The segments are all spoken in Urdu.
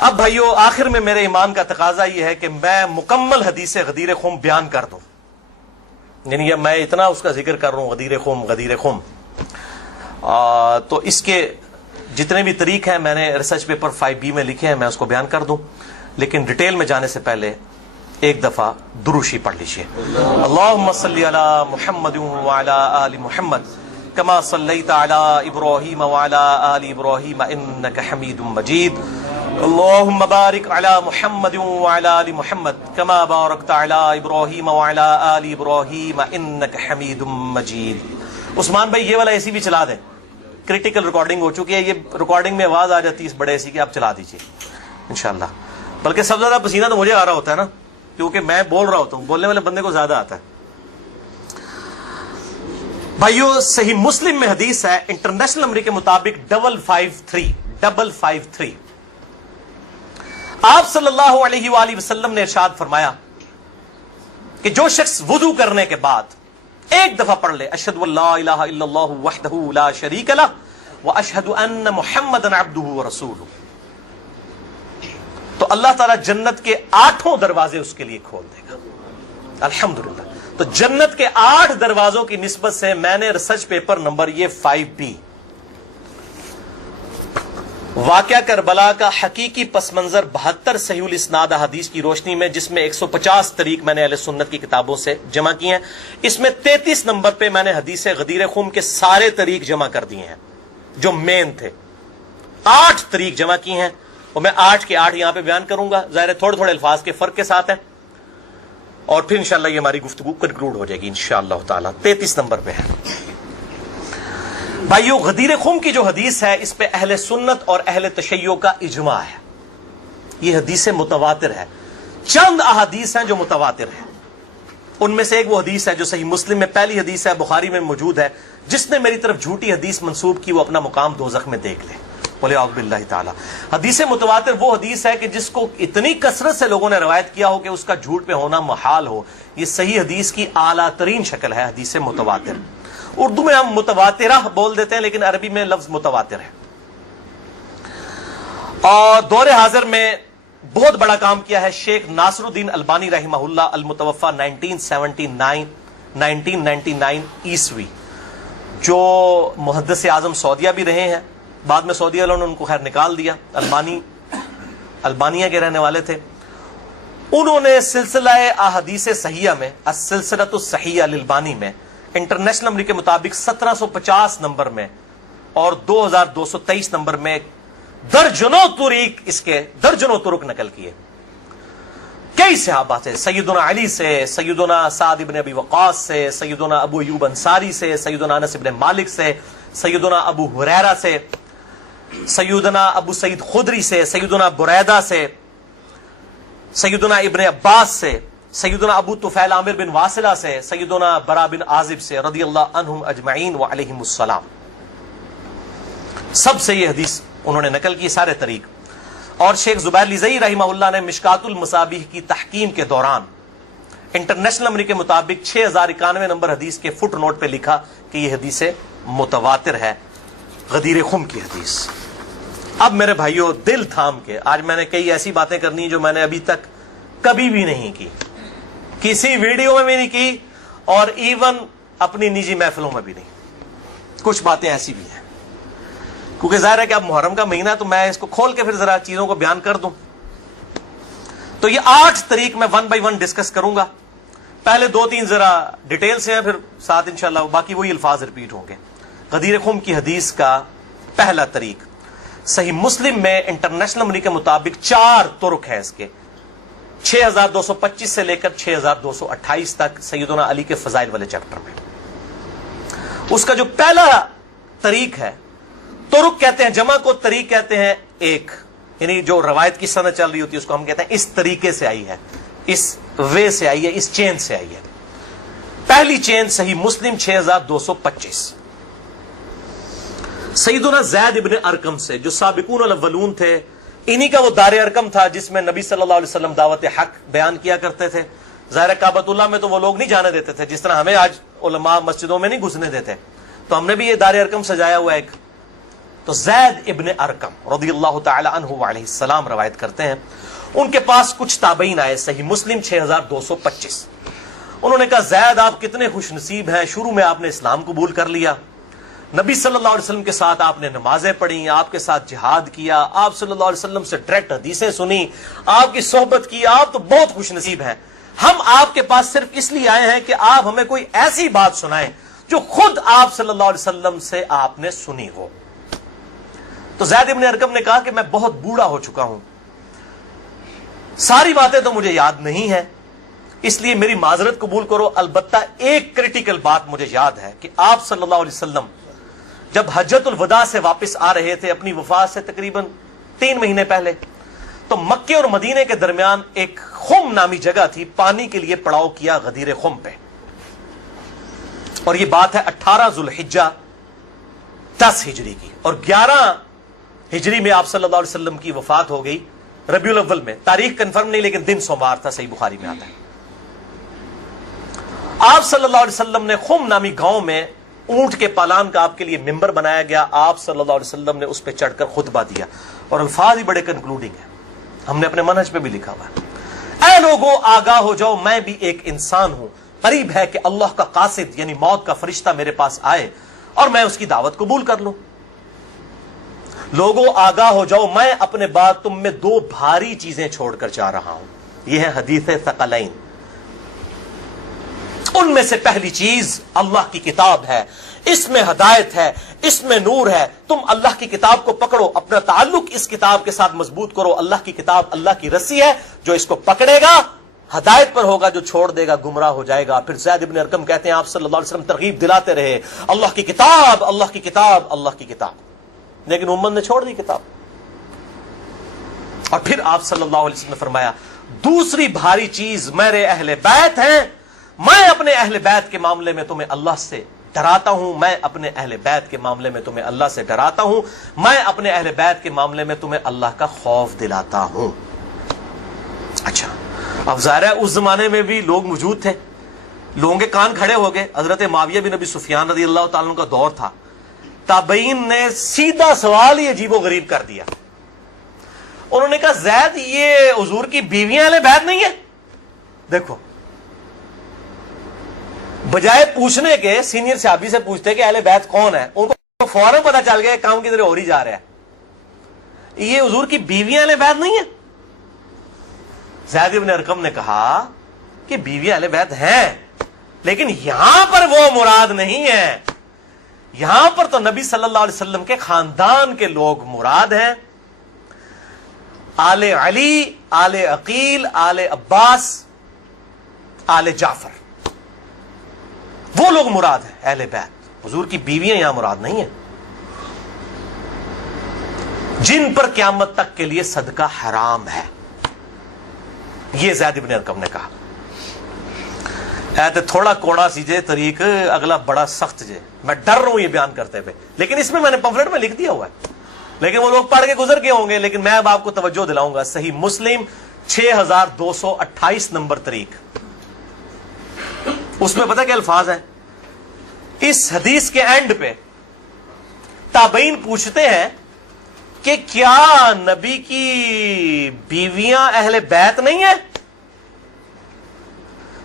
اب بھائیو آخر میں میرے ایمان کا تقاضا یہ ہے کہ میں مکمل حدیث غدیر خم بیان کر دوں، یعنی میں اتنا اس کا ذکر کر رہا ہوں غدیر خم تو اس کے جتنے بھی طریق ہیں میں نے ریسرچ پیپر 5B میں لکھے ہیں، میں اس کو بیان کر دوں، لیکن ڈیٹیل میں جانے سے پہلے ایک دفعہ دروشی پڑھ لیجیے۔ اللہم صلی علی محمد وعلی آل محمد کما صلیت علی ابراہیم وعلی آل ابراہیم انک حمید مجید، اللہم بارک علی محمد وعلی آل محمد کما بارکت علی ابراہیم وعلی آل ابراہیم انک حمید مجید۔ عثمان بھائی یہ والا اے سی بھی چلا دیں، کریٹیکل ریکارڈنگ ہو چکی ہے، یہ ریکارڈنگ میں آواز آ جاتی ہے اس بڑے اے سی کی، آپ چلا دیجیے انشاءاللہ۔ بلکہ سب سے زیادہ پسینہ تو مجھے آ رہا ہوتا ہے نا، کیونکہ میں بول رہا ہوتا ہوں، بولنے والے بندے کو زیادہ آتا ہے۔ بھائیو صحیح مسلم میں حدیث ہے انٹرنیشنل نمبر کے مطابق 553 آپ صلی اللہ علیہ وآلہ وسلم نے ارشاد فرمایا کہ جو شخص وضو کرنے کے بعد ایک دفعہ پڑھ لے اشہد ان لا الہ الا اللہ وحدہ لا شریک لہ واشہد ان محمدا عبدہ ورسولہ، تو اللہ تعالیٰ جنت کے 8 دروازے اس کے لیے کھول دے گا۔ الحمدللہ، تو جنت کے 8 دروازوں کی نسبت سے میں نے ریسرچ پیپر نمبر یہ 5B واقعہ کربلا کا حقیقی پس منظر 72 صحیح الاسناد حدیث کی روشنی میں، جس میں 150 طریق میں نے اہل سنت کی کتابوں سے جمع کیے ہیں، اس میں 33 نمبر پہ میں نے حدیث غدیر خم کے سارے طریق جمع کر دیے ہیں جو مین تھے، 8 طریق جمع کیے ہیں، اور میں 8 کے 8 یہاں پہ بیان کروں گا، ظاہر تھوڑے تھوڑے الفاظ کے فرق کے ساتھ ہیں، اور پھر انشاءاللہ یہ ہماری گفتگو کنکلوڈ ہو جائے گی انشاءاللہ تعالی۔ 33 نمبر پہ ہے بھائیو غدیر خم کی جو حدیث ہے، اس پہ اہل سنت اور اہل تشیع کا اجماع ہے، یہ حدیث متواتر ہے۔ چند احادیث ہیں جو متواتر ہیں، ان میں سے ایک وہ حدیث ہے جو صحیح مسلم میں پہلی حدیث ہے، بخاری میں موجود ہے، جس نے میری طرف جھوٹی حدیث منسوب کی وہ اپنا مقام دوزخ میں دیکھ لے، بولے اعوذ باللہ تعالی۔ حدیث متواتر وہ حدیث ہے کہ جس کو اتنی کثرت سے لوگوں نے روایت کیا ہو کہ اس کا جھوٹ پہ ہونا محال ہو، یہ صحیح حدیث کی اعلیٰ ترین شکل ہے حدیث متواتر۔ اردو میں ہم متواترہ بول دیتے ہیں، لیکن عربی میں لفظ متواتر ہے۔ اور دور حاضر میں بہت بڑا کام کیا ہے شیخ ناصر الدین البانی رحمہ اللہ، المتوفى 1999 عیسوی، جو محدث اعظم سعودیہ بھی رہے ہیں، بعد میں سعودیہ والوں نے ان کو خیر نکال دیا، البانیہ کے رہنے والے تھے۔ انہوں نے سلسلہ احادیث صحیحہ میں، السلسلۃ الصحیحہ للبانی میں، انٹرنیشنل نمبر کے مطابق 1750 نمبر میں اور 2223 نمبر میں درجنوں طریق، اس کے درجنوں طرق نقل کیے کئی صحابہ سے، سیدنا علی سے، سیدنا سعد بن ابی وقاص سے، سیدنا ابو ایوب انصاری سے، سیدنا انس بن مالک سے، سیدنا ابو ہریرہ سے، سیدنا ابو سعید خدری سے، سیدنا بریدہ سے، سیدنا ابن عباس سے، سیدنا ابو طفیل عامر بن واصلہ سے، سیدنا برا بن عازب سے رضی اللہ عنہم اجمعین وعلیہم السلام، سب سے یہ حدیث انہوں نے نقل کی سارے طریق۔ اور شیخ زبیر لیزئی رحمہ اللہ نے مشکات المصابیح کی تحکیم کے دوران انٹرنیشنل نمبر کے مطابق 6091 نمبر حدیث کے فٹ نوٹ پہ لکھا کہ یہ حدیث متواتر ہے، غدیر خم کی حدیث۔ اب میرے بھائیوں دل تھام کے، آج میں نے کئی ایسی باتیں کرنی جو میں نے ابھی تک کبھی بھی نہیں کی، کسی ویڈیو میں بھی نہیں کی، اور ایون اپنی نجی محفلوں میں بھی نہیں۔ کچھ باتیں ایسی بھی ہیں کیونکہ ظاہر ہے کہ اب محرم کا مہینہ، تو میں اس کو کھول کے پھر ذرا چیزوں کو بیان کر دوں۔ تو یہ 8 طریق میں 1 بائی 1 ڈسکس کروں گا، پہلے 2-3 ذرا ڈیٹیل سے ہیں، پھر ساتھ انشاءاللہ باقی وہی الفاظ ریپیٹ ہوں گے۔ غدیر خم کی حدیث کا پہلا طریق صحیح مسلم میں انٹرنیشنل نمبر کے مطابق 4 طرق ہیں اس کے، 6225 سے لے کر 6228 تک، سیدنا علی کے فضائل والے چیپٹر میں۔ اس کا جو پہلا طریق ہے، طرق کہتے ہیں جمع کو، طریق کہتے ہیں ایک، یعنی جو روایت کی سند چل رہی ہوتی ہے اس کو ہم کہتے ہیں اس طریقے سے آئی ہے، اس وے سے آئی ہے، اس چین سے آئی ہے۔ پہلی چین صحیح مسلم 6225 سیدنا زید ابن ارقم سے، جو سابقون الاولون تھے، انہی کا وہ دار ارقم تھا جس میں نبی صلی اللہ علیہ وسلم دعوت حق بیان کیا کرتے تھے۔ ظاہر کعبۃ اللہ میں تو وہ لوگ نہیں جانے دیتے تھے، جس طرح ہمیں آج علماء مسجدوں میں نہیں گھسنے دیتے، تو ہم نے بھی یہ دار ارقم سجایا ہوا ایک، تو زید ابن ارقم رضی اللہ تعالی عنہ علیہ السلام روایت کرتے ہیں، ان کے پاس کچھ تابعین آئے، صحیح مسلم 6225۔ انہوں نے کہا زید آپ کتنے خوش نصیب ہیں، شروع میں آپ نے اسلام قبول کر لیا، نبی صلی اللہ علیہ وسلم کے ساتھ آپ نے نمازیں پڑھی، آپ کے ساتھ جہاد کیا، آپ صلی اللہ علیہ وسلم سے ڈائریکٹ حدیثیں سنی، آپ کی صحبت کی، آپ تو بہت خوش نصیب ہیں۔ ہم آپ کے پاس صرف اس لیے آئے ہیں کہ آپ ہمیں کوئی ایسی بات سنائیں جو خود آپ صلی اللہ علیہ وسلم سے آپ نے سنی ہو۔ تو زید ابن ارقم نے کہا کہ میں بہت بوڑھا ہو چکا ہوں، ساری باتیں تو مجھے یاد نہیں ہیں، اس لیے میری معذرت قبول کرو، البتہ ایک کریٹیکل بات مجھے یاد ہے کہ آپ صلی اللہ علیہ وسلم جب حجۃ الوداع سے واپس آ رہے تھے اپنی وفات سے تقریباً 3 مہینے پہلے، تو مکے اور مدینے کے درمیان ایک خم نامی جگہ تھی، پانی کے لیے پڑاؤ کیا غدیر خم پہ، اور یہ بات ہے 18 ذوالحجہ 10 ہجری کی، اور 11 ہجری میں آپ صلی اللہ علیہ وسلم کی وفات ہو گئی ربیع الاول میں، تاریخ کنفرم نہیں لیکن دن سوموار تھا، صحیح بخاری میں آتا ہے۔ آپ صلی اللہ علیہ وسلم نے خم نامی گاؤں میں اونٹ کے پالان کا آپ کے لیے ممبر بنایا گیا، آپ صلی اللہ علیہ وسلم نے اس پہ چڑھ کر خطبہ دیا، اور الفاظ ہی بڑے کنکلوڈنگ ہیں، ہم نے اپنے منہج پہ بھی لکھا ہوا ہے، اے لوگوں آگاہ ہو جاؤ، میں بھی ایک انسان ہوں، قریب ہے کہ اللہ کا قاصد یعنی موت کا فرشتہ میرے پاس آئے اور میں اس کی دعوت قبول کر لوں۔ لوگوں آگاہ ہو جاؤ، میں اپنے بعد تم میں 2 بھاری چیزیں چھوڑ کر جا رہا ہوں، یہ ہے حدیث ثقلین۔ ان میں سے پہلی چیز اللہ کی کتاب ہے، اس میں ہدایت ہے، اس میں نور ہے، تم اللہ کی کتاب کو پکڑو، اپنا تعلق اس کتاب کے ساتھ مضبوط کرو، اللہ کی کتاب اللہ کی رسی ہے، جو اس کو پکڑے گا ہدایت پر ہوگا، جو چھوڑ دے گا گمراہ ہو جائے گا۔ پھر زید ابن ارقم کہتے ہیں آپ صلی اللہ علیہ وسلم ترغیب دلاتے رہے، اللہ کی کتاب، اللہ کی کتاب، اللہ کی کتاب، لیکن امت نے چھوڑ دی کتاب۔ اور پھر آپ صلی اللہ علیہ وسلم نے فرمایا دوسری بھاری چیز میرے اہل بیت ہیں، میں اپنے اہل بیت کے معاملے میں تمہیں اللہ سے ڈراتا ہوں، میں اپنے اہل بیت کے معاملے میں تمہیں اللہ سے ڈراتا ہوں، میں اپنے اہل بیت کے معاملے میں تمہیں اللہ کا خوف دلاتا ہوں۔ اچھا، اب ظاہر ہے اس زمانے میں بھی لوگ موجود تھے، لوگوں کے کان کھڑے ہو گئے، حضرت معاویہ بن ابی سفیان رضی اللہ تعالیٰ عنہ کا دور تھا، تابعین نے سیدھا سوال ہی عجیب و غریب کر دیا، انہوں نے کہا زید یہ حضور کی بیویاں اہل بیت نہیں ہیں؟ دیکھو، بجائے پوچھنے کے سینئر صحابی سے پوچھتے کہ اہل بیت کون ہے، ان کو فوراً پتا چل گیا کام کی طرح ہو ہی جا رہا ہے، یہ حضور کی بیویاں اہل بیت نہیں ہیں۔ زید بن ارقم نے کہا کہ بیویاں اہل بیت ہیں، لیکن یہاں پر وہ مراد نہیں ہے، یہاں پر تو نبی صلی اللہ علیہ وسلم کے خاندان کے لوگ مراد ہیں، آل علی، آل عقیل، آل عباس، آل جعفر، وہ لوگ مراد ہیں اہل بیت، حضور کی بیویاں یہاں مراد نہیں ہیں، جن پر قیامت تک کے لیے صدقہ حرام ہے، یہ زید بن ارقم نے کہا۔ ایتے تھوڑا کوڑا سیجے طریق، اگلا بڑا سخت جے، میں ڈر رہا ہوں یہ بیان کرتے ہوئے، لیکن اس میں نے پمفلٹ میں لکھ دیا ہوا ہے، لیکن وہ لوگ پڑھ کے گزر گئے ہوں گے، لیکن میں اب آپ کو توجہ دلاؤں گا۔ صحیح مسلم 6228 نمبر طریق، اس میں پتہ کیا الفاظ ہیں؟ اس حدیث کے اینڈ پہ تابعین پوچھتے ہیں کہ کیا نبی کی بیویاں اہل بیت نہیں ہیں؟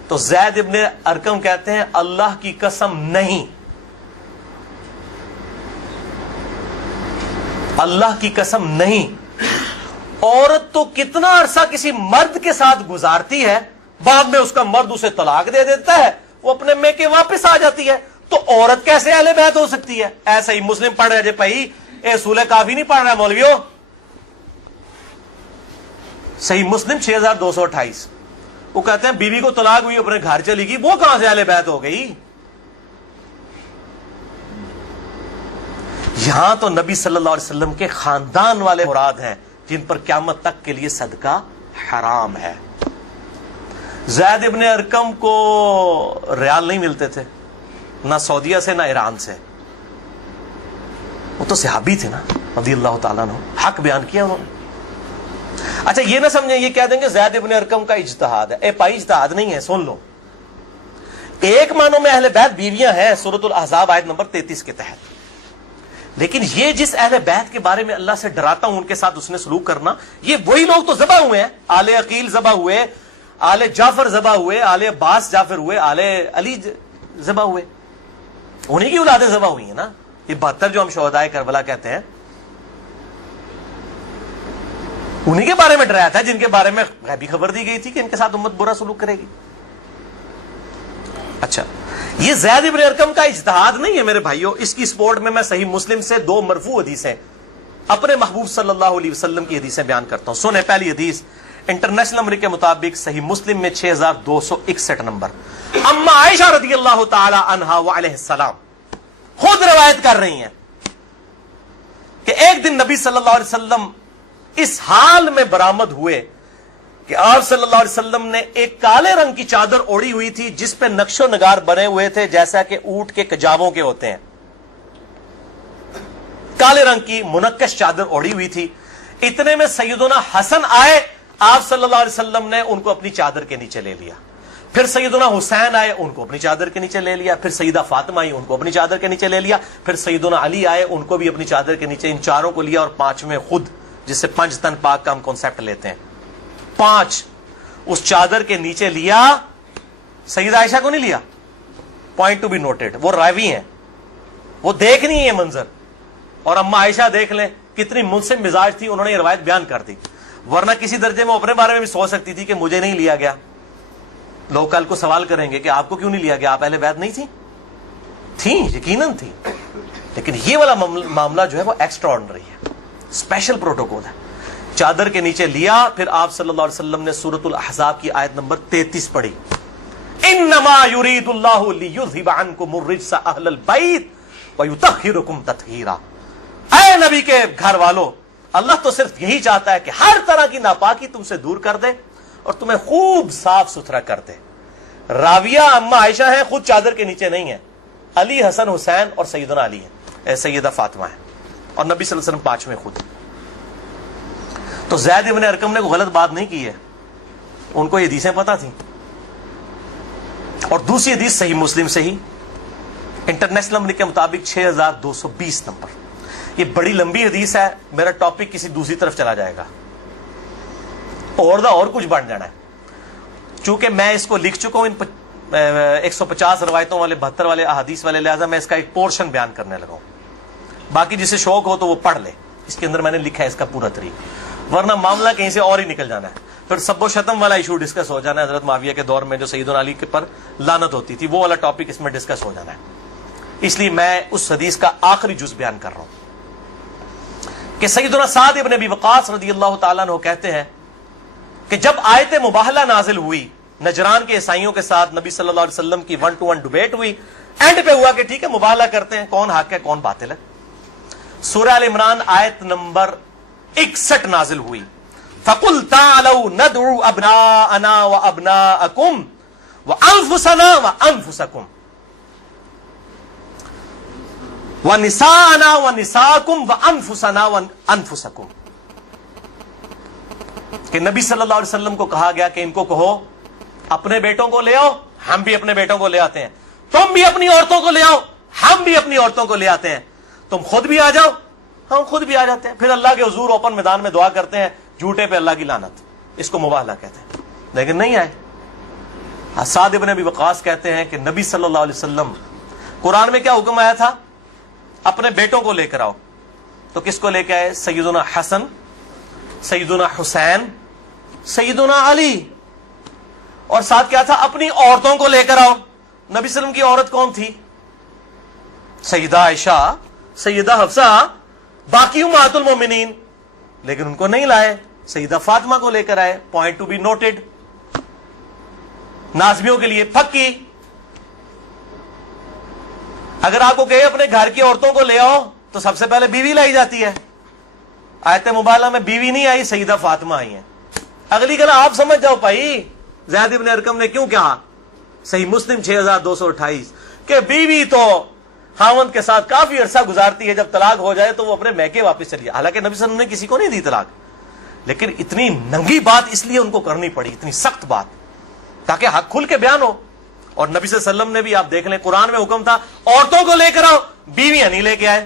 تو زید ابن ارقم کہتے ہیں اللہ کی قسم نہیں، اللہ کی قسم نہیں، عورت تو کتنا عرصہ کسی مرد کے ساتھ گزارتی ہے، بعد میں اس کا مرد اسے طلاق دے دیتا ہے، وہ اپنے میکے واپس آ جاتی ہے، تو عورت کیسے اہل بیت ہو سکتی ہے؟ ایسا ہی مسلم پڑھ رہے جے بھائی، اصول کافی نہیں پڑھ رہا ہے مولویوں، صحیح مسلم 6228، وہ کہتے ہیں بیوی کو طلاق ہوئی اپنے گھر چلی گئی، وہ کہاں سے اہل بیت ہو گئی؟ یہاں تو نبی صلی اللہ علیہ وسلم کے خاندان والے مراد ہیں، جن پر قیامت تک کے لیے صدقہ حرام ہے۔ زید ابن ارقم کو ریال نہیں ملتے تھے، نہ سعودیہ سے نہ ایران سے، وہ تو صحابی تھے نا رضی اللہ تعالیٰ عنہ، حق بیان کیا انہوں نے۔ اچھا یہ نہ سمجھیں یہ کہہ دیں کہ زید ابن ارقم کا اجتہاد ہے، اے بھائی اجتہاد نہیں ہے، سن لو، ایک معنوں میں اہل بیت بیویاں ہیں سورۃ الاحزاب آیت نمبر 33 کے تحت، لیکن یہ جس اہل بیت کے بارے میں اللہ سے ڈراتا ہوں ان کے ساتھ اس نے سلوک کرنا، یہ وہی لوگ تو ذبح ہوئے ہیں، آل عقیل ذبح ہوئے، آل جعفر ذبح ہوئے، آل عباس جعفر ہوئے، آل علی ذبح ہوئے، انہی کی اولادیں ذبح ہوئی ہیں نا. یہ 72 جو ہم شہدائے کربلا کہتے ہیں انہی کے بارے میں ڈرایا تھا، جن کے بارے میں غیبی خبر دی گئی تھی کہ ان کے ساتھ امت برا سلوک کرے گی. اچھا، یہ زید ابن ارقم کا اجتہاد نہیں ہے میرے بھائیوں، اس کی سپورٹ میں صحیح مسلم سے 2 مرفوع حدیثیں اپنے محبوب صلی اللہ علیہ وسلم کی حدیثیں بیان کرتا ہوں. سنیں پہلی حدیث انٹرنیشنل نمبر کے مطابق صحیح مسلم میں 6261 نمبر. اما عائشہ رضی اللہ تعالی عنہا وعلیہ السلام خود روایت کر رہی ہیں کہ ایک دن نبی صلی اللہ علیہ وسلم اس حال میں برآمد ہوئے کہ آپ صلی اللہ علیہ وسلم نے ایک کالے رنگ کی چادر اوڑھی ہوئی تھی جس پہ نقش و نگار بنے ہوئے تھے جیسا کہ اونٹ کے کجاووں کے ہوتے ہیں. کالے رنگ کی منقش چادر اوڑھی ہوئی تھی. اتنے میں سیدنا حسن آئے، آپ صلی اللہ علیہ وسلم نے ان کو اپنی چادر کے نیچے لے لیا. پھر سیدنا حسین آئے، ان کو اپنی چادر کے نیچے لے لیا. پھر سیدہ فاطمہ آئی، ان کو اپنی چادر کے نیچے لے لیا. پھر سیدنا علی آئے، ان کو بھی اپنی چادر کے نیچے، ان چاروں کو لیا. اور 5ویں خود، جس سے 5 تن پاک کا ہم کانسیپٹ لیتے ہیں، 5 اس چادر کے نیچے لیا. سیدہ عائشہ کو نہیں لیا. پوائنٹ ٹو بی نوٹڈ، وہ راوی ہیں، وہ دیکھ نہیں ہے منظر. اور اما عائشہ دیکھ لیں کتنی منصف مزاج تھی، انہوں نے یہ روایت بیان کر دی. ورنہ کسی درجے میں اپنے بارے میں بھی سوچ سکتی تھی کہ مجھے نہیں لیا گیا. لوگ کل کو سوال کریں گے کہ آپ کو کیوں نہیں لیا گیا، آپ اہل بیت نہیں تھیں، یقیناً تھی. لیکن یہ والا معاملہ جو ہے وہ ایکسٹرا آرڈنری ہے، اسپیشل پروٹوکول ہے. چادر کے نیچے لیا. پھر آپ صلی اللہ علیہ وسلم نے سورۃ الاحزاب کی آیت نمبر 33 پڑھی، انما یرید اللہ لیذھب عنکم الرجس اہل البیت ویطہرکم تطہیرا. اے نبی کے گھر والو، اللہ تو صرف یہی چاہتا ہے کہ ہر طرح کی ناپاکی تم سے دور کر دے اور تمہیں خوب صاف ستھرا کر دے. راویہ اما عائشہ ہیں، خود چادر کے نیچے نہیں ہیں. علی، حسن، حسین اور سیدنا علی ہیں، سیدہ فاطمہ ہیں، اور نبی صلی اللہ علیہ وسلم 5ویں خود. تو زید ابن ارقم نے کوئی غلط بات نہیں کی ہے، ان کو یہ حدیثیں پتہ تھیں. اور دوسری حدیث صحیح مسلم سے ہی انٹرنیشنل نمبر کے مطابق 6220 نمبر. یہ بڑی لمبی حدیث ہے، میرا ٹاپک کسی دوسری طرف چلا جائے گا اور کچھ بن جانا ہے. چونکہ میں اس کو لکھ چکا ہوں ان 150 روایتوں والے 72 والے احادیث والے، لہذا میں اس کا ایک پورشن بیان کرنے لگا ہوں. باقی جسے شوق ہو تو وہ پڑھ لے، اس کے اندر میں نے لکھا ہے اس کا پورا طریقہ. ورنہ معاملہ کہیں سے اور ہی نکل جانا ہے. پھر سب و شتم والا ایشو ڈسکس ہو جانا ہے، حضرت معاویہ کے دور میں جو سیدنا علی کے پر لعنت ہوتی تھی، وہ والا ٹاپک اس میں ڈسکس ہو جانا ہے. اس لیے میں اس حدیث کا آخری جز بیان کر رہا ہوں کہ سیدنا سعد ابن ابی وقاص رضی اللہ تعالیٰ عنہ کہتے ہیں کہ جب آیت مباہلہ نازل ہوئی نجران کے عیسائیوں کے ساتھ، نبی صلی اللہ علیہ وسلم کی 1-to-1 ڈبیٹ ہوئی. اینڈ پہ ہوا کہ ٹھیک ہے مباہلہ کرتے ہیں، کون حق ہے کون باطل ہے. سورہ ال عمران آیت نمبر 61 نازل ہوئی، فَقُلْ تَعَالَوْا نَدْعُوا أَبْنَاءَنَا وَأَبْنَاءَكُمْ وَأَنفُسَنَا وَأَنفُسَكُمْ وَنِسَاءَنَا وَنِسَاءَكُمْ وَأَنفُسَنَا وَأَنفُسَكُمْ. کہ نبی صلی اللہ علیہ وسلم کو کہا گیا کہ ان کو کہو اپنے بیٹوں کو لے آؤ، ہم بھی اپنے بیٹوں کو لے آتے ہیں. تم بھی اپنی عورتوں کو لے آؤ، ہم بھی اپنی عورتوں کو لے آتے ہیں. تم خود بھی آ جاؤ، ہم خود بھی آ جاتے ہیں. پھر اللہ کے حضور اوپن میدان میں دعا کرتے ہیں، جھوٹے پہ اللہ کی لعنت. اس کو مباہلہ کہتے ہیں. لیکن نہیں آئے. سعد ابن ابی وقاص کہتے ہیں کہ نبی صلی اللہ علیہ وسلم، قرآن میں کیا حکم آیا تھا؟ اپنے بیٹوں کو لے کر آؤ. تو کس کو لے کے آئے؟ سیدنا حسن، سیدنا حسین، سیدنا علی. اور ساتھ کیا تھا؟ اپنی عورتوں کو لے کر آؤ. نبی صلی اللہ علیہ وسلم کی عورت کون تھی؟ سیدہ عائشہ، سیدہ حفصہ، باقی امہات المومنین. لیکن ان کو نہیں لائے، سیدہ فاطمہ کو لے کر آئے. Point to be noted. نازمیوں کے لیے پکی. اگر آپ کو کہے اپنے گھر کی عورتوں کو لے آؤ تو سب سے پہلے بیوی لائی جاتی ہے. آیت مباہلہ میں بیوی نہیں آئی، سیدہ فاطمہ آئی ہیں. اگلی گلا آپ سمجھ جاؤ بھائی زید ابن ارقم نے کیوں کہا. صحیح مسلم 6228 کہ بیوی تو خاوند کے ساتھ کافی عرصہ گزارتی ہے، جب طلاق ہو جائے تو وہ اپنے میکے واپس چلی جائے. حالانکہ نبی صلی اللہ علیہ وسلم نے کسی کو نہیں دی طلاق، لیکن اتنی ننگی بات اس لیے ان کو کرنی پڑی، اتنی سخت بات، تاکہ حق کھل کے بیان ہو. اور نبی صلی اللہ علیہ وسلم نے بھی آپ دیکھ لیں قرآن میں حکم تھا عورتوں کو لے کر آؤ، بیویاں نہیں لے کے آئے.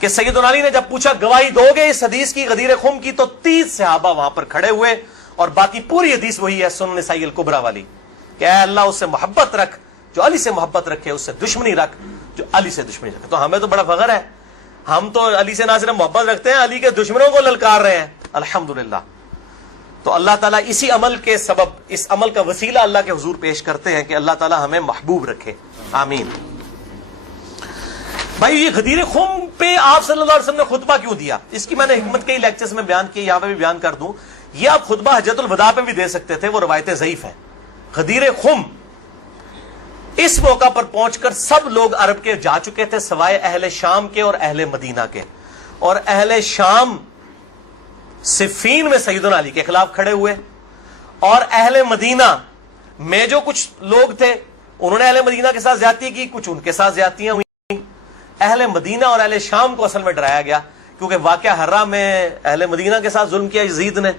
کہ سیدنا علی نے جب پوچھا گواہی دو گے اس حدیث کی غدیر خم کی، تو 30 صحابہ وہاں پر کھڑے ہوئے، اور باقی پوری حدیث وہی ہے سنن نسائی الکبریٰ والی کہ اے اللہ اس سے محبت رکھ جو علی سے محبت رکھے، اس سے دشمنی رکھ جو علی سے دشمنی رکھے۔ تو ہمیں تو بڑا فخر ہے، ہم تو علی سے نہ صرف محبت رکھتے ہیں، علی کے دشمنوں کو للکار رہے ہیں، الحمدللہ۔ تو اللہ تعالیٰ اسی عمل کے سبب، اس عمل کا وسیلہ اللہ کے حضور پیش کرتے ہیں کہ اللہ تعالیٰ ہمیں محبوب رکھے، آمین۔ بھائی یہ غدیر خم پہ آپ صلی اللہ علیہ وسلم نے خطبہ کیوں دیا؟ اس کی میں نے حکمت کئی لیکچرز میں بیان کی، یہاں پہ بھی بیان کر دوں۔ یہ آپ خطبہ حجۃ الوداع پہ بھی دے سکتے تھے، وہ روایتیں ضعیف ہیں۔ غدیر خم اس موقع پر پہنچ کر سب لوگ عرب کے جا چکے تھے سوائے اہل شام کے اور اہل مدینہ کے، اور اہل شام صفین میں سیدنا علی کے خلاف کھڑے ہوئے، اور اہل مدینہ میں جو کچھ لوگ تھے انہوں نے اہل مدینہ کے ساتھ زیادتی کی، کچھ ان کے ساتھ زیادتیاں ہوئی۔ اہل مدینہ اور اہل شام کو اصل میں ڈرایا گیا، کیونکہ واقعہ ہرہ میں اہل مدینہ کے ساتھ ظلم کیا یزید نے،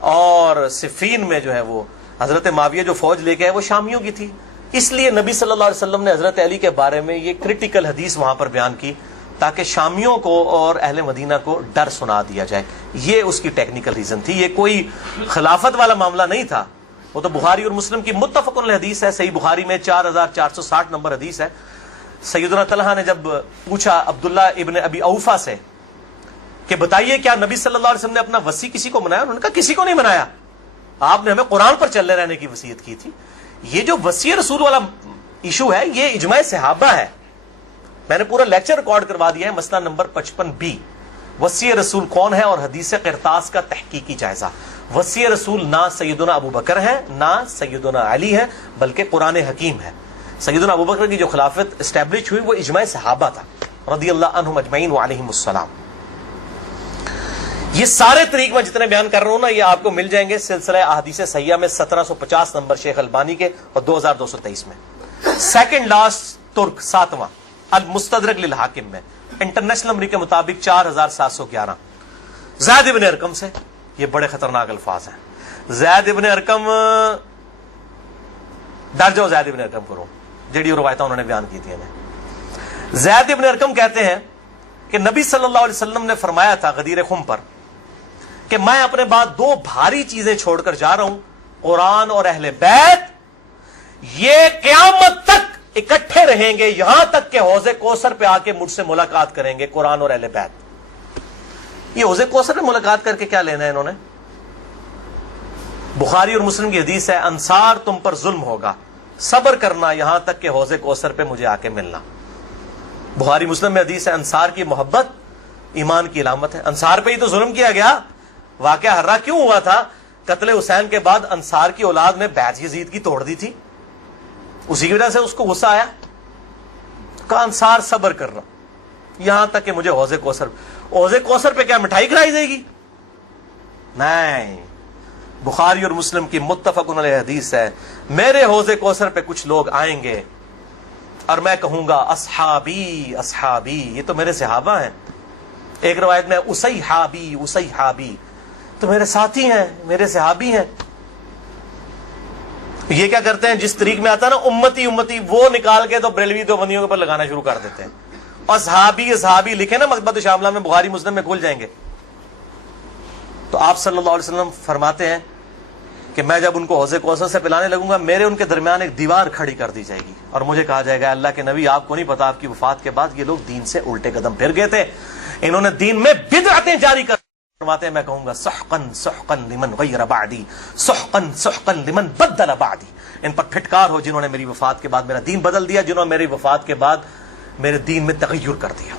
اور صفین میں جو ہے وہ حضرت معاویہ جو فوج لے کے آئے وہ شامیوں کی تھی۔ اس لیے نبی صلی اللہ علیہ وسلم نے حضرت علی کے بارے میں یہ کرٹیکل حدیث وہاں پر بیان کی تاکہ شامیوں کو اور اہل مدینہ کو ڈر سنا دیا جائے۔ یہ اس کی ٹیکنیکل ریزن تھی، یہ کوئی خلافت والا معاملہ نہیں تھا۔ وہ تو بخاری اور مسلم کی متفق علیہ حدیث ہے، صحیح بخاری میں 4460 نمبر حدیث ہے۔ سیدنا طلحہ نے جب پوچھا عبداللہ ابن ابی اوفا سے کہ بتائیے کیا نبی صلی اللہ علیہ وسلم نے اپنا وصی کسی کو منایا؟ انہوں نے کہا کسی کو نہیں منایا، آپ نے ہمیں قرآن پر چلے رہنے کی وصیت کی تھی۔ یہ جو وصی رسول والا ایشو ہے یہ اجماع صحابہ ہے، میں نے پورا لیکچر ریکارڈ کروا دیا ہے، مسئلہ نمبر 55B، وصی رسول کون ہے اور حدیث قرطاس کا تحقیقی جائزہ۔ وصی رسول نہ سیدنا ابو بکر ہے نہ سیدنا علی ہے، بلکہ قرآن حکیم ہے۔ سیدنا ابو بکر کی جو خلافت اسٹیبلش ہوئی وہ اجماع صحابہ تھا رضی اللہ عنہم اجمعین وعلیہم السلام۔ یہ سارے طریق میں جتنے بیان کر رہا ہوں نا یہ آپ کو مل جائیں گے سلسلہ احادیث صحیحہ میں 1750 نمبر شیخ البانی کے اور 2223 میں۔ سیکنڈ لاسٹ ترک 7واں المستدرک للحاکم میں انٹرنیشنل نمبر کے مطابق 4711 زید ابن ارقم سے۔ یہ بڑے خطرناک الفاظ ہیں۔ زید ابن ارقم، ڈر جاؤ زید ابن ارقم کرو، جڑی روایتیں انہوں نے بیان کی تھی ہمیں۔ زید ابن ارقم کہتے ہیں کہ نبی صلی اللہ علیہ وسلم نے فرمایا تھا غدیر خم پر کہ میں اپنے بعد 2 بھاری چیزیں چھوڑ کر جا رہا ہوں، قرآن اور اہل بیت، یہ قیامت تک اکٹھے رہیں گے یہاں تک کہ حوض کوثر پہ آ کے مجھ سے ملاقات کریں گے، قرآن اور اہل بیت۔ یہ حوض کوثر پہ ملاقات کر کے کیا لینا ہے انہوں نے؟ بخاری اور مسلم کی حدیث ہے انصار تم پر ظلم ہوگا، صبر کرنا یہاں تک کہ حوض کوثر پہ مجھے آ کے ملنا۔ بخاری مسلم میں حدیث ہے انصار کی محبت ایمان کی علامت ہے۔ انصار پہ ہی تو ظلم کیا گیا، واقعہ ہرہ کیوں ہوا تھا؟ قتل حسین کے بعد انصار کی اولاد نے بیعت یزید کی توڑ دی تھی، اسی کی وجہ سے اس کو غصہ آیا، کہا انصار صبر کر رہا یہاں تک کہ مجھے حوض کوثر پہ کیا مٹھائی کھلائی جائے گی؟ نہیں، بخاری اور مسلم کی متفق علیہ حدیث ہے میرے حوض کوثر پہ کچھ لوگ آئیں گے اور میں کہوں گا اصحابی اصحابی، یہ تو میرے صحابہ ہیں۔ ایک روایت میں اسیحابی اسیحابی، تو میرے ساتھی ہیں، میرے صحابی ہیں۔ یہ کیا کرتے ہیں جس طریق میں آتا ہے نا امتی امتی، وہ نکال کے تو بریلوی دیوبندیوں کے اوپر لگانا شروع کر دیتے ہیں، اور صحابی صحابی لکھے نا مکتبۃ شاملہ میں، بخاری مسلم میں کھل جائیں گے۔ تو آپ صلی اللہ علیہ وسلم فرماتے ہیں کہ میں جب ان کو حوض کوثر سے پلانے لگوں گا میرے ان کے درمیان ایک دیوار کھڑی کر دی جائے گی، اور مجھے کہا جائے گا اللہ کے نبی آپ کو نہیں پتا آپ کی وفات کے بعد یہ لوگ دین سے الٹے قدم پھر گئے تھے، انہوں نے دین میں بدعتیں جاری کر فرماتے ہیں میں کہوں گا سحقن سحقن لمن غیر بعدی سحقن سحقن لمن بدل بعدی، ان پر پھٹکار ہو جنہوں نے میری وفات کے بعد میرا دین بدل دیا، جنہوں نے میری وفات کے بعد میرے دین میں تغیر کر دیا۔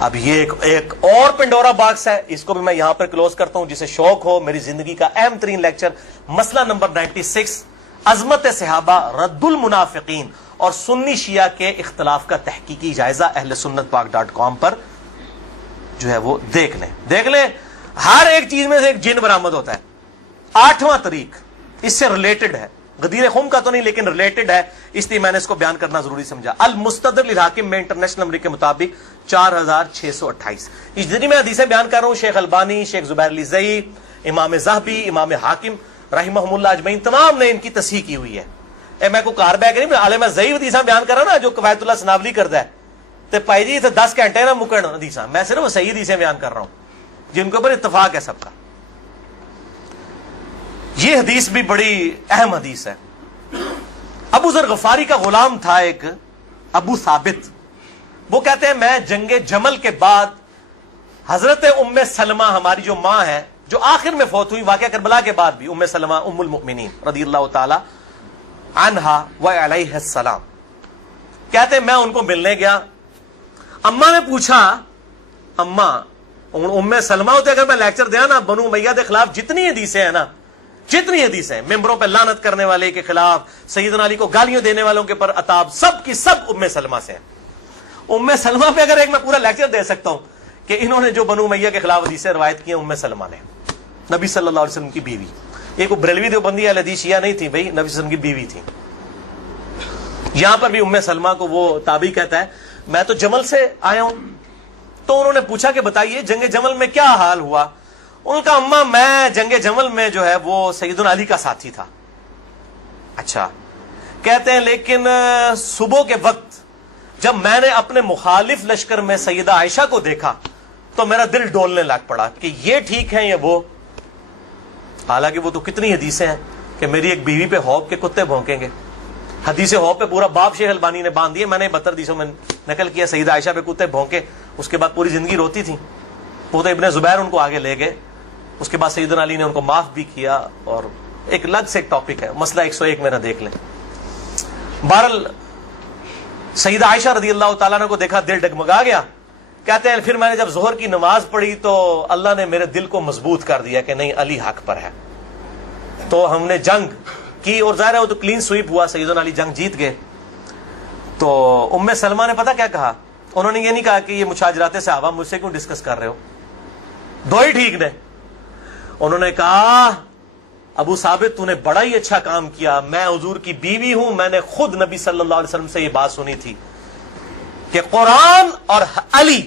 اب یہ ایک اور پنڈورا باکس ہے، اس کو بھی میں یہاں پر کلوز کرتا ہوں، جسے شوق ہو میری زندگی کا اہم ترین لیکچر مسئلہ نمبر 96 عظمت صحابہ رد المنافقین اور سنی شیعہ کے اختلاف کا تحقیقی جائزہ اہل سنت پاک.com پر جو ہے وہ دیکھ لیں۔ ہر ایک چیز میں سے ایک جن برآمد ہوتا ہے۔ 8واں طریق اس سے ریلیٹڈ ہے، غدیر خم کا تو نہیں لیکن ریلیٹڈ ہے، اس لیے میں نے اس کو بیان کرنا ضروری سمجھا۔ المستدرک للحاکم میں انٹرنیشنل نمبر کے مطابق 4628۔ اس جتنی میں حدیثیں بیان کر رہا ہوں شیخ البانی، شیخ زبیر لزئی، امام ذہبی، امام حاکم رحمہم اللہ اجمعین تمام نے ان کی تصحیح کی ہوئی ہے۔ میں کو کار بیک نہیں، عالم ضعیف حدیثیں بیان کر رہا نا جو قواعد اللہ سناولی کرتا ہے، تو بھائی جی 10 گھنٹے نہ مکن حدیثاں، میں صرف صحیح حدیثیں بیان کر رہا ہوں جن کے اوپر اتفاق ہے سب کا۔ یہ حدیث بھی بڑی اہم حدیث ہے۔ ابو ذر غفاری کا غلام تھا ایک ابو ثابت، وہ کہتے ہیں میں جنگ جمل کے بعد حضرت ام سلمہ ہماری جو ماں ہے، جو آخر میں فوت ہوئی واقعہ کربلا کے بعد بھی، ام سلمہ ام المؤمنین رضی اللہ تعالی عنہا و علیہ السلام، کہتے ہیں میں ان کو ملنے گیا، اماں نے پوچھا، اماں ام سلمہ ہوتے اگر میں لیکچر دیا نا بنو امیہ کے خلاف جتنی حدیثیں ہیں نا، جتنی حدیثیں ممبروں پہ لعنت کرنے والے کے خلاف، سیدنا علی کو گالیاں دینے والوں کے پر عتاب، سب کی سب ام سلمہ سے ہیں۔ ام سلمہ پہ اگر ایک میں پورا لیکچر دے سکتا ہوں کہ انہوں نے جو بنو امیہ کے خلاف حدیثیں روایت کی ہیں، ام سلمہ نے، نبی صلی اللہ علیہ وسلم کی بیوی، یہ کوئی بریلوی دیوبندی اہل حدیث شیعہ نہیں تھی بھائی، نبی صلی اللہ علیہ وسلم کی بیوی تھی۔ یہاں پر بھی ام سلمہ کو وہ تابعی کہتا ہے میں تو جمل سے آیا ہوں، تو انہوں نے پوچھا کہ بتائیے جنگ جمل میں کیا حال ہوا؟ ان کا اماں میں جنگ جمل میں جو ہے وہ سیدنا علی کا ساتھی تھا۔ اچھا، کہتے ہیں لیکن صبح کے وقت جب میں نے اپنے مخالف لشکر میں سیدہ عائشہ کو دیکھا تو میرا دل ڈولنے لگ پڑا کہ یہ ٹھیک ہے یا وہ، حالانکہ وہ تو کتنی حدیثیں ہیں کہ میری ایک بیوی پہ خوف کے کتے بھونکیں گے، حدیث خوف پہ پورا باب شیخ البانی نے باندھ دیا، میں نے 72 حدیثوں میں نقل کیا، سیدہ عائشہ پہ کتے بھونکے، اس کے بعد پوری زندگی روتی تھی، وہ تو ابن زبیر ان کو آگے لے گئے، اس کے بعد سیدنا علی نے ان کو معاف بھی کیا، اور ایک الگ سے ایک ٹاپک ہے، مسئلہ 101 میرا دیکھ لیں۔ بہرحال سیدہ عائشہ رضی اللہ تعالیٰ عنہ کو دیکھا، دل ڈگمگا گیا، کہتے ہیں پھر میں نے جب ظہر کی نماز پڑھی تو اللہ نے میرے دل کو مضبوط کر دیا کہ نہیں علی حق پر ہے، تو ہم نے جنگ کی، اور ظاہر ہے وہ تو کلین سویپ ہوا، سیدنا علی جنگ جیت گئے۔ تو ام سلمہ نے پتہ کیا کہا؟ انہوں نے یہ نہیں کہا کہ یہ مشاجرات صحابہ مجھ سے کیوں ڈسکس کر رہے ہو، دو ہی ٹھیک نے، انہوں نے کہا ابو ثابت تو نے بڑا ہی اچھا کام کیا، میں حضور کی بیوی ہوں، میں نے خود نبی صلی اللہ علیہ وسلم سے یہ بات سنی تھی کہ قرآن اور علی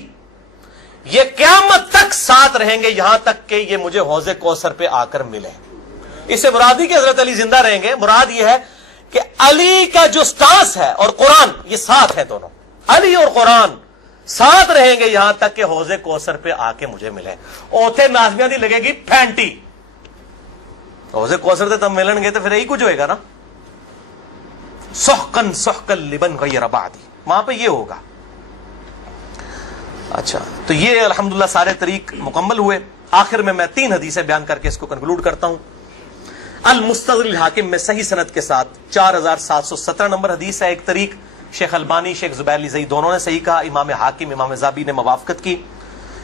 یہ قیامت تک ساتھ رہیں گے یہاں تک کہ یہ مجھے حوض کوثر پہ آ کر ملے۔ اس سے مراد ہی کہ حضرت علی زندہ رہیں گے، مراد یہ ہے کہ علی کا جو سٹانس ہے اور قرآن یہ ساتھ ہیں، دونوں علی اور قرآن ساتھ رہیں گے یہاں تک کہ حوض کوثر پہ آ کے مجھے ملے۔ اوتھے نازمیاں دی لگے گی پھینٹی، حوض کوثر تے تم ملن گے تو پھر یہی کچھ ہوئے گا نا، سحقن سحقن لمن غیر بعدی، وہاں پہ یہ ہوگا۔ اچھا، تو یہ الحمدللہ سارے طریق مکمل ہوئے۔ آخر میں 3 حدیثیں بیان کر کے اس کو کنکلوڈ کرتا ہوں۔ المستدرک الحاکم میں صحیح سند کے ساتھ 4717 نمبر حدیث ہے، ایک طریق شیخ البانی شیخ زبیر لیزئی دونوں نے صحیح کہا، امام حاکم امام ذابی نے موافقت کی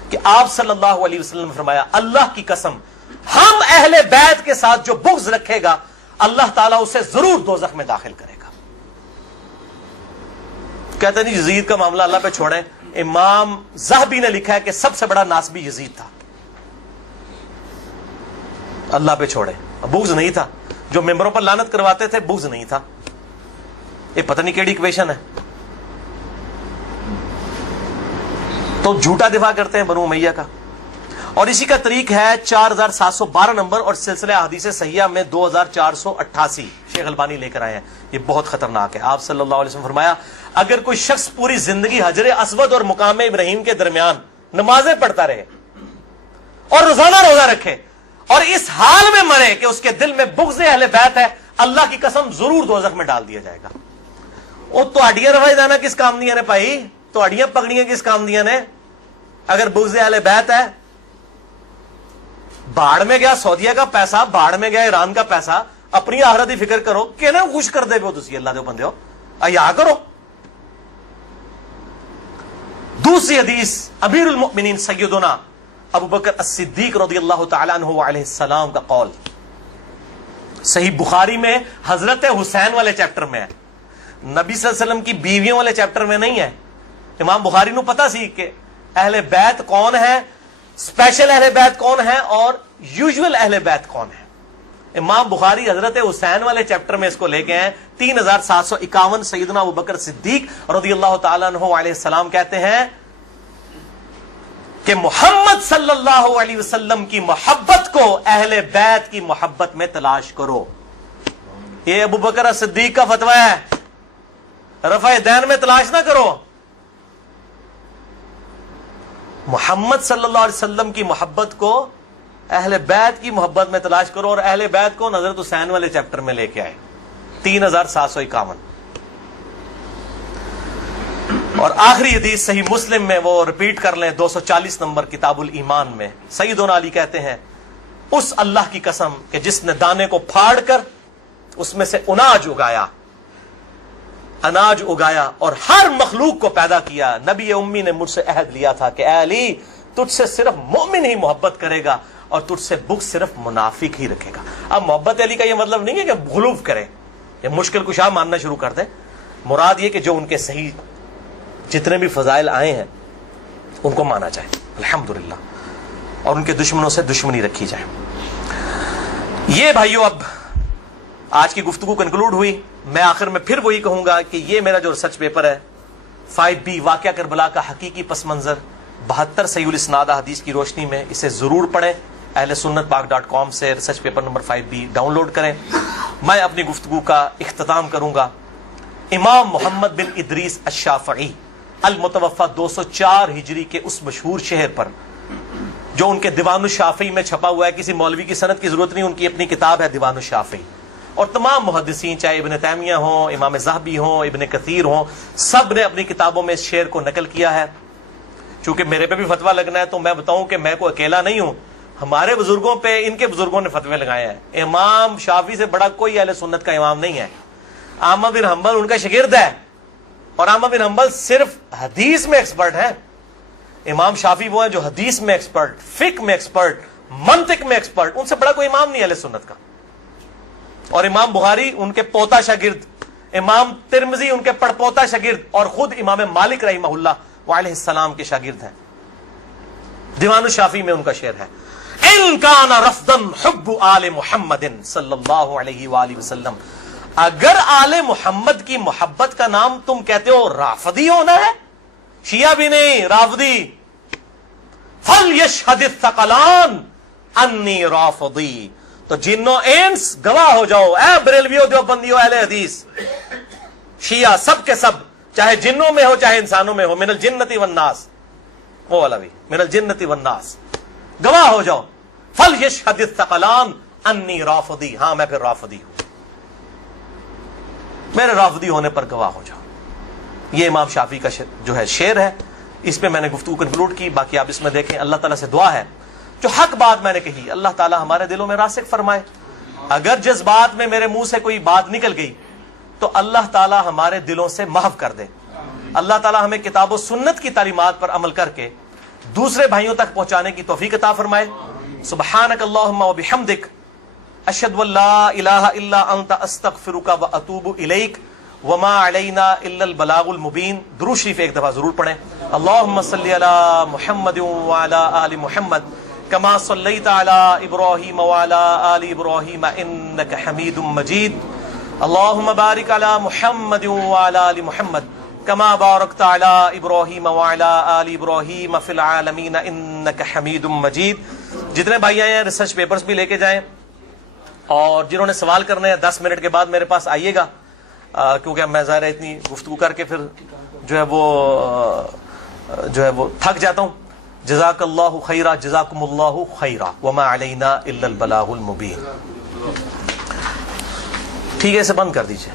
کہ آپ صلی اللہ علیہ وسلم نے فرمایا اللہ کی قسم ہم اہل بیت کے ساتھ جو بغض رکھے گا اللہ تعالیٰ اسے ضرور دوزخ میں داخل کرے گا۔ کہتے ہیں یزید کا معاملہ اللہ پہ چھوڑیں، امام ذہبی نے لکھا ہے کہ سب سے بڑا ناسبی یزید تھا، اللہ پہ چھوڑیں، بغض نہیں تھا، جو ممبروں پر لعنت کرواتے تھے بغض نہیں تھا، یہ پتہ نہیں کیڑی ایکویشن ہے، تو جھوٹا دفاع کرتے ہیں بنو امیہ کا۔ اور اسی کا طریق ہے 4712 نمبر اور سلسلہ حدیث صحیحہ میں 2488 شیخ البانی لے کر آئے ہیں، یہ بہت خطرناک ہے۔ آپ صلی اللہ علیہ وسلم فرمایا اگر کوئی شخص پوری زندگی حجر اسود اور مقام ابراہیم کے درمیان نمازیں پڑھتا رہے اور روزانہ روزہ رکھے اور اس حال میں مرے کہ اس کے دل میں بغض اہل بیت ہے، اللہ کی قسم ضرور دوزخ میں ڈال دیا جائے گا۔ وہ تو اڈیاں روائی دانا کس کام دیا نے بھائی، تو اڈیاں پکڑیاں کس کام دیا نے؟ اگر بغض اہل بیت ہے، باڑ میں گیا سعودیہ کا پیسہ، باڑ میں گیا ایران کا پیسہ، اپنی آخرت کی فکر کرو کہ نا خوش کر دے پو تسی اللہ دے بندے ہو، ایا کرو۔ دوسری حدیث امیر المؤمنین سیدنا ابو بکر الصدیق رضی اللہ تعالیٰ عنہ علیہ السلام کا قول، صحیح بخاری میں حضرت حسین والے چیپٹر میں ہے، نبی صلی اللہ علیہ وسلم کی بیویوں والے چیپٹر میں نہیں ہے۔ امام بخاری نو پتا سی کہ اہل بیت کون ہے، اسپیشل اہل بیت کون ہے اور یوزول اہل بیت کون ہے۔ امام بخاری حضرت حسین والے چیپٹر میں اس کو لے کے ہیں 3751 سیدنا ابو بکر صدیق رضی اللہ تعالیٰ عنہ علیہ السلام کہتے ہیں کہ محمد صلی اللہ علیہ وسلم کی محبت کو اہل بیت کی محبت میں تلاش کرو۔ یہ ابو بکر صدیق کا فتویٰ ہے، رفع دین میں تلاش نہ کرو، محمد صلی اللہ علیہ وسلم کی محبت کو اہل بیت کی محبت میں تلاش کرو، اور اہل بیت کو حضرت حسین والے چیپٹر میں لے کے آئے 3751. اور آخری حدیث صحیح مسلم میں وہ ریپیٹ کر لیں 240 نمبر کتاب الایمان میں. سیدنا علی کہتے ہیں اس اللہ کی قسم کہ جس نے دانے کو پھاڑ کر اس میں سے اناج اگایا اور ہر مخلوق کو پیدا کیا، نبی امی نے مجھ سے عہد لیا تھا کہ اے علی تجھ سے صرف مومن ہی محبت کرے گا اور تجھ سے بغض صرف منافق ہی رکھے گا. اب محبت علی کا یہ مطلب نہیں ہے کہ غلوف کرے یا مشکل کشا ماننا شروع کر دے. مراد یہ کہ جو ان کے صحیح جتنے بھی فضائل آئے ہیں ان کو مانا جائے الحمدللہ، اور ان کے دشمنوں سے دشمنی رکھی جائے. یہ بھائیو اب آج کی گفتگو کنکلوڈ ہوئی. میں آخر میں پھر وہی کہوں گا کہ یہ میرا جو ریسرچ پیپر ہے 5B واقعہ کربلا کا حقیقی پس منظر 72 صحیح الاسناد حدیث کی روشنی میں، اسے ضرور پڑھیں. اہل سنت پاک.com سے research paper number 5B download کریں. میں اپنی گفتگو کا اختتام کروں گا امام محمد بن ادریس الشافعی المتوفى 204 ہجری کے اس مشہور شہر پر جو ان کے دیوان الشافعی میں چھپا ہوا ہے. کسی مولوی کی سند کی ضرورت نہیں، ان کی اپنی کتاب ہے دیوان الشافعی. اور تمام محدثین چاہے ابن تیمیہ ہوں، امام ذہبی ہوں، ابن کثیر ہوں، سب نے اپنی کتابوں میں اس شعر کو نقل کیا ہے. چونکہ میرے پہ بھی فتویٰ لگنا ہے تو میں بتاؤں کہ میں کوئی اکیلا نہیں ہوں، ہمارے بزرگوں پہ ان کے بزرگوں نے فتوے لگائے ہیں. امام شافعی سے بڑا کوئی اہل سنت کا امام نہیں ہے. احمد بن حنبل ان کا شاگرد ہے، اور احمد بن حنبل صرف حدیث میں ایکسپرٹ ہیں. امام شافعی وہ ہیں جو حدیث میں ایکسپرٹ، فقہ میں ایکسپرٹ، منطق میں ایکسپرٹ. ان سے بڑا کوئی امام نہیں اہل سنت کا. اور امام بخاری ان کے پوتا شاگرد، امام ترمذی ان کے پڑپوتا شاگرد، اور خود امام مالک رحمہ اللہ وعلیہ السلام کے شاگرد ہیں. دیوان الشافعی میں ان کا شعر ہے ان کان رفضا حب آل محمد صلی اللہ علیہ وآلہ وسلم. اگر آل محمد کی محبت کا نام تم کہتے ہو رافضی ہونا ہے، شیعہ بھی نہیں رافضی. فلیشہد الثقلان انی رافضی. تو جنوں انس گواہ ہو جاؤ، اے بریلویو دیوبندیو اہل حدیث شیعہ سب کے سب، چاہے جنوں میں ہو چاہے انسانوں میں ہو، من الجنت والناس، وہ والا بھی من الجنت والناس، گواہ ہو جاؤ. فلیشہد الثقلان انی رافضی. ہاں میں پھر رافضی ہوں، میرے رافضی ہونے پر گواہ ہو جاؤ. یہ امام شافعی کا جو ہے شعر ہے. اس پہ میں نے گفتگو کنکلوڈ کی. باقی آپ اس میں دیکھیں. اللہ تعالیٰ سے دعا ہے جو حق بات میں نے کہی اللہ تعالیٰ ہمارے دلوں میں راسخ فرمائے. اگر جس بات میں میرے منہ سے کوئی بات نکل گئی تو اللہ تعالیٰ ہمارے دلوں سے محو کر دے. اللہ تعالیٰ ہمیں کتاب و سنت کی تعلیمات پر عمل کر کے دوسرے بھائیوں تک پہنچانے کی توفیق عطا فرمائے. سبحانک اللہم و بحمدک اشہد ان لا الہ الا انت استغفرک و اتوب الیک وما علینا الا البلاغ المبین. درود شریف ایک دفعہ ضرور پڑھیں. اللہم صلی علی محمد وعلی آل محمد کما صلیت علی ابراہیم وعلی آل ابراہیم انک حمید مجید. اللہم بارک علی محمد وعلی آل محمد کما بارکت علی ابراہیم وعلی آل ابراہیم فی العالمین انک حمید مجید. جتنے بھائی آئے ہیں ریسرچ پیپرز بھی لے کے جائیں، اور جنہوں نے سوال کرنے ہیں 10 منٹ کے بعد میرے پاس آئیے گا، کیونکہ میں ظاہر ہے اتنی گفتگو کر کے پھر جو ہے وہ تھک جاتا ہوں. جزاک اللہ خیرہ، جزاکم اللہ خیرہ، وما علینا الا البلاغ المبین. ٹھیک ہے، اسے بند کر دیجیے.